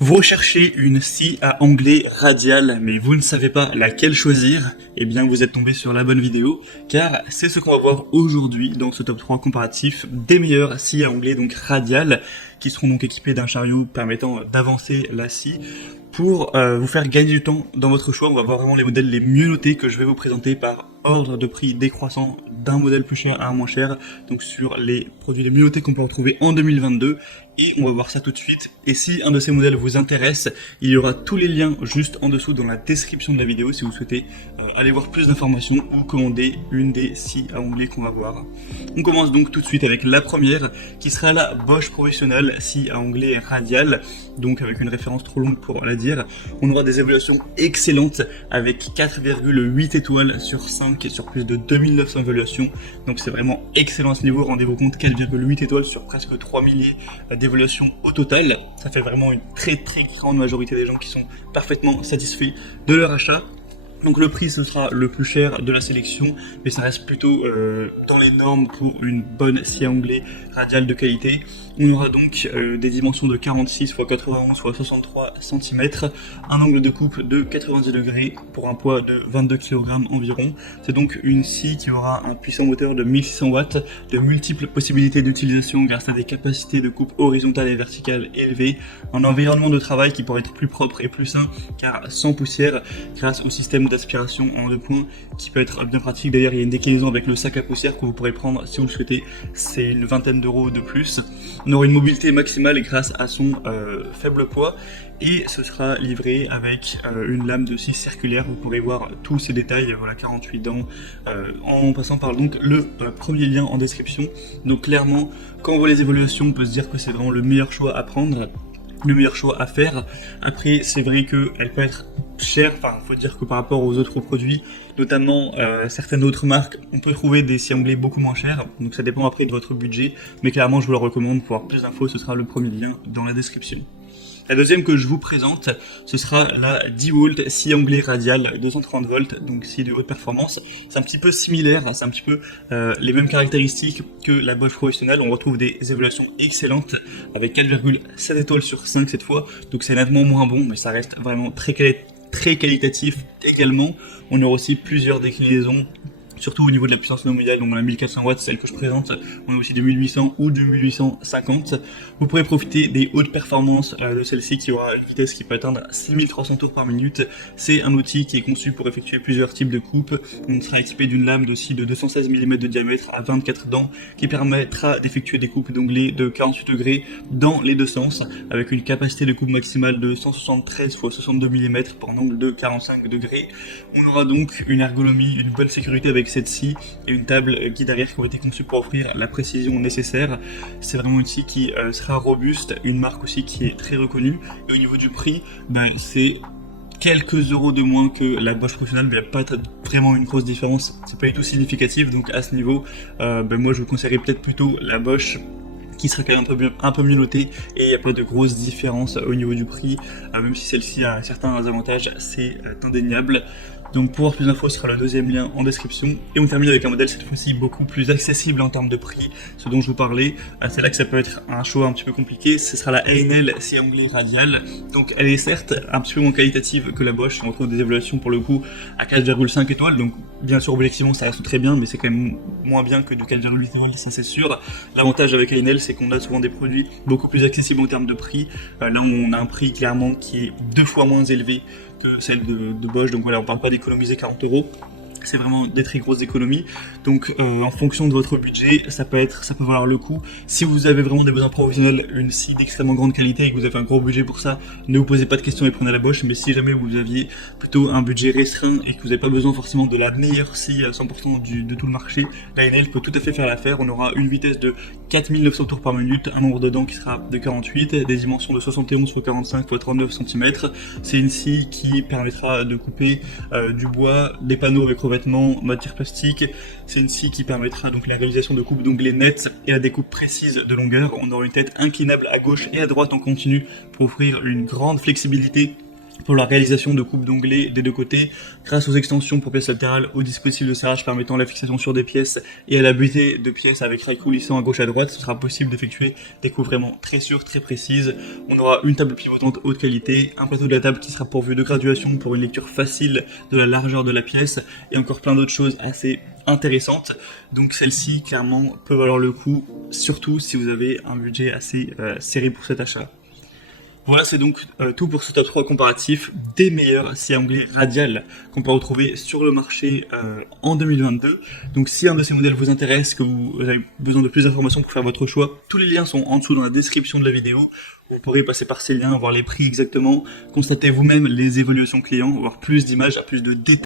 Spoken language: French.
Vous recherchez une scie à onglet radial, mais vous ne savez pas laquelle choisir? Eh bien, vous êtes tombé sur la bonne vidéo, car c'est ce qu'on va voir aujourd'hui dans ce top 3 comparatif des meilleures scies à onglet, donc radial, qui seront donc équipées d'un chariot permettant d'avancer la scie pour vous faire gagner du temps dans votre choix. On va voir vraiment les modèles les mieux notés que je vais vous présenter par ordre de prix décroissant d'un modèle plus cher à un moins cher, donc sur les produits les mieux notés qu'on peut retrouver en 2022. Et on va voir ça tout de suite. Et si un de ces modèles vous intéresse, il y aura tous les liens juste en dessous dans la description de la vidéo si vous souhaitez aller voir plus d'informations ou commander une des scies à onglet qu'on va voir. On commence donc tout de suite avec la première qui sera la Bosch Professional scie à onglet radial, donc avec une référence trop longue pour la dire. On aura des évaluations excellentes avec 4,8 étoiles sur 5 et sur plus de 2900 évaluations. Donc c'est vraiment excellent à ce niveau. Rendez-vous compte, 4,8 étoiles sur presque 3 milliers d'évaluations au total. Ça fait vraiment une très grande majorité des gens qui sont parfaitement satisfaits de leur achat. Donc le prix ce sera le plus cher de la sélection, mais ça reste plutôt dans les normes pour une bonne scie à onglet radiale de qualité. On aura donc des dimensions de 46 x 91 x 63 cm, un angle de coupe de 90 degrés pour un poids de 22 kg environ. C'est donc une scie qui aura un puissant moteur de 1600 watts, de multiples possibilités d'utilisation grâce à des capacités de coupe horizontale et verticale élevées, un environnement de travail qui pourrait être plus propre et plus sain car sans poussière grâce au système d'aspiration en 2 points qui peut être bien pratique. D'ailleurs il y a une déclinaison avec le sac à poussière que vous pourrez prendre si vous le souhaitez, c'est une vingtaine d'euros de plus. On aura une mobilité maximale grâce à son faible poids et ce sera livré avec une lame de scie circulaire. Vous pourrez voir tous ces détails, voilà, 48 dents, en passant par donc le premier lien en description. Donc clairement, quand on voit les évaluations, on peut se dire que c'est vraiment le meilleur choix à prendre, le meilleur choix à faire. Après c'est vrai qu'elle peut être chère, enfin faut dire que par rapport aux autres produits, notamment certaines autres marques, on peut trouver des scies à onglet beaucoup moins chers, donc ça dépend après de votre budget, mais clairement je vous le recommande. Pour avoir plus d'infos, ce sera le premier lien dans la description. La deuxième que je vous présente, ce sera la 10 volts scie à onglet radial 230 volts, donc scie de haute performance. C'est un petit peu similaire, c'est un petit peu les mêmes caractéristiques que la Bosch Professional. On retrouve des évaluations excellentes avec 4,7 étoiles sur 5 cette fois, donc c'est nettement moins bon, mais ça reste vraiment très qualitatif également. On aura aussi plusieurs déclinaisons, surtout au niveau de la puissance nominale, donc on a 1400 watts, celle que je présente, on a aussi de 1800 ou de 1850. Vous pourrez profiter des hautes performances de celle-ci qui aura une vitesse qui peut atteindre 6300 tours par minute. C'est un outil qui est conçu pour effectuer plusieurs types de coupes. On sera équipé d'une lame de scie de 216 mm de diamètre à 24 dents qui permettra d'effectuer des coupes d'onglet de 48 degrés dans les deux sens avec une capacité de coupe maximale de 173 x 62 mm pour un angle de 45 degrés. On aura donc une ergonomie, une bonne sécurité avec cette scie et une table guide arrière qui ont été conçues pour offrir la précision nécessaire. C'est vraiment une scie qui sera robuste, une marque aussi qui est très reconnue. Et au niveau du prix, c'est quelques euros de moins que la Bosch Professional, mais il n'y a pas vraiment une grosse différence, c'est pas du tout significatif. Donc à ce niveau, moi je vous conseillerais peut-être plutôt la Bosch, qui serait quand même un peu mieux notée, et il n'y a pas de grosses différences au niveau du prix, même si celle-ci a certains avantages, c'est indéniable. Donc pour avoir plus d'infos, ce sera le deuxième lien en description. Et on termine avec un modèle cette fois-ci beaucoup plus accessible en termes de prix, ce dont je vous parlais. C'est là que ça peut être un choix un petit peu compliqué. Ce sera la A&L scie à onglet radial. Donc elle est certes un petit peu moins qualitative que la Bosch. On retrouve des évaluations pour le coup à 4,5 étoiles. Donc bien sûr objectivement ça reste très bien, mais c'est quand même moins bien que de 4,8 étoiles, ça c'est sûr. L'avantage avec A&L, c'est qu'on a souvent des produits beaucoup plus accessibles en termes de prix. Là on a un prix clairement qui est 2 fois moins élevé que celle de Bosch, donc voilà, on parle pas d'économiser 40 euros, c'est vraiment des très grosses économies. Donc en fonction de votre budget, ça peut valoir le coup. Si vous avez vraiment des besoins professionnels, une scie d'extrêmement grande qualité et que vous avez un gros budget pour ça, ne vous posez pas de questions et prenez la Bosch. Mais si jamais vous aviez plutôt un budget restreint et que vous n'avez pas besoin forcément de la meilleure scie à 100% de tout le marché, la A&L peut tout à fait faire l'affaire. On aura une vitesse de 4900 tours par minute, un nombre de dents qui sera de 48, des dimensions de 71 x 45 x 39 cm. C'est une scie qui permettra de couper du bois, des panneaux avec revêtement, matière plastique. C'est une scie qui permettra donc la réalisation de coupes d'onglets nettes et la découpe précise de longueur. On aura une tête inclinable à gauche et à droite en continu pour offrir une grande flexibilité pour la réalisation de coupes d'onglets des deux côtés, grâce aux extensions pour pièces latérales, au dispositif de serrage permettant la fixation sur des pièces et à la butée de pièces avec rail coulissant à gauche à droite, ce sera possible d'effectuer des coupes vraiment très sûres, très précises. On aura une table pivotante haute qualité, un plateau de la table qui sera pourvu de graduation pour une lecture facile de la largeur de la pièce et encore plein d'autres choses assez intéressantes. Donc celle-ci clairement peut valoir le coup, surtout si vous avez un budget assez serré pour cet achat. Voilà, c'est donc tout pour ce top 3 comparatif des meilleurs scies à onglet radial qu'on peut retrouver sur le marché en 2022. Donc si un de ces modèles vous intéresse, que vous avez besoin de plus d'informations pour faire votre choix, tous les liens sont en dessous dans la description de la vidéo. Vous pourrez passer par ces liens, voir les prix exactement, constater vous-même les évolutions clients, voir plus d'images, plus de détails.